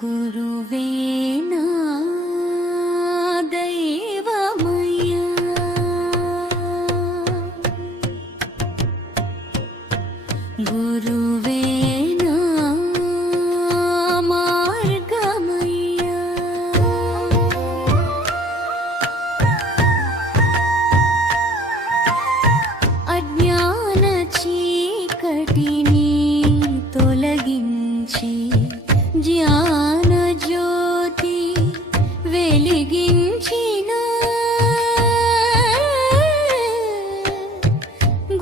గురువేనా దైవమయ్యా గురువేనా మార్గమయ్యా అజ్ఞాన చీకటిని తొలగించి జ్ఞాన జ్యోతి వెలిగించిన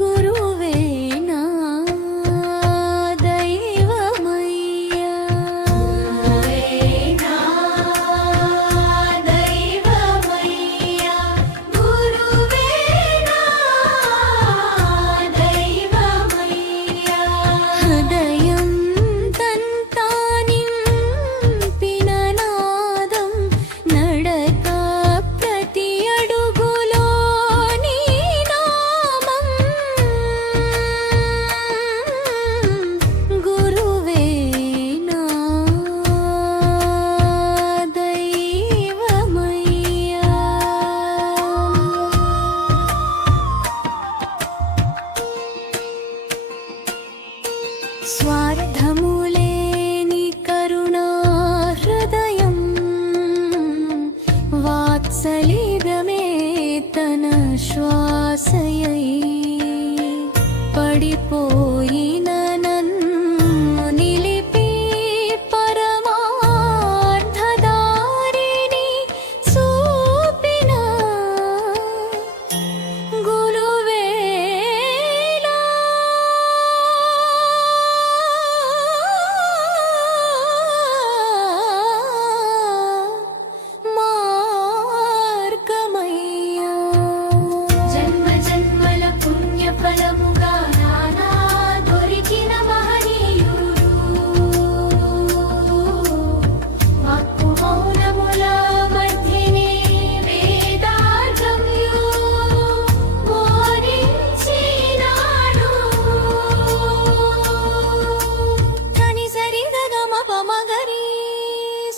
గురువేనా దైవమయ్యా గురువేనా దైవమయ్యా గురువేనా దైవమయ్యా హృదయం స్వార్థములేని కరుణా హృదయం వాత్సల్యమే తన శ్వాసయై పడిపోయిన నన్ను నిలిపి పరమార్థదారిని చూపిన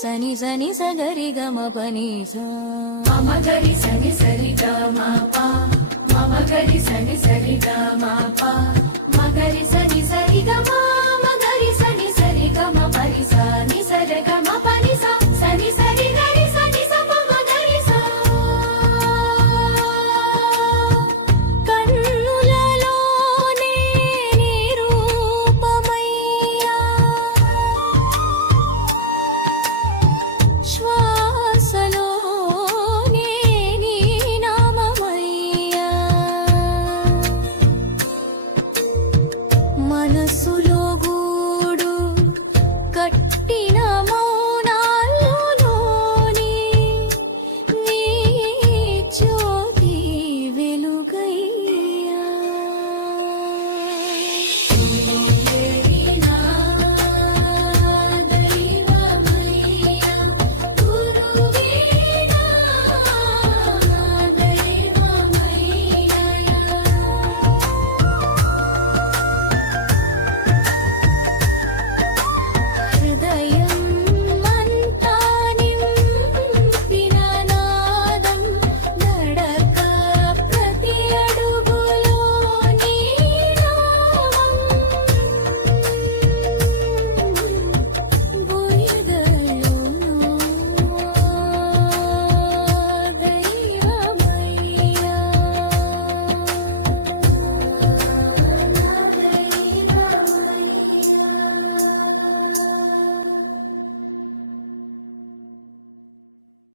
సని సని సగరి గమ పని మమ గరి సని సరి గమ ప మమ గరి సని సరి గమ ప మగరి సని సరి గమ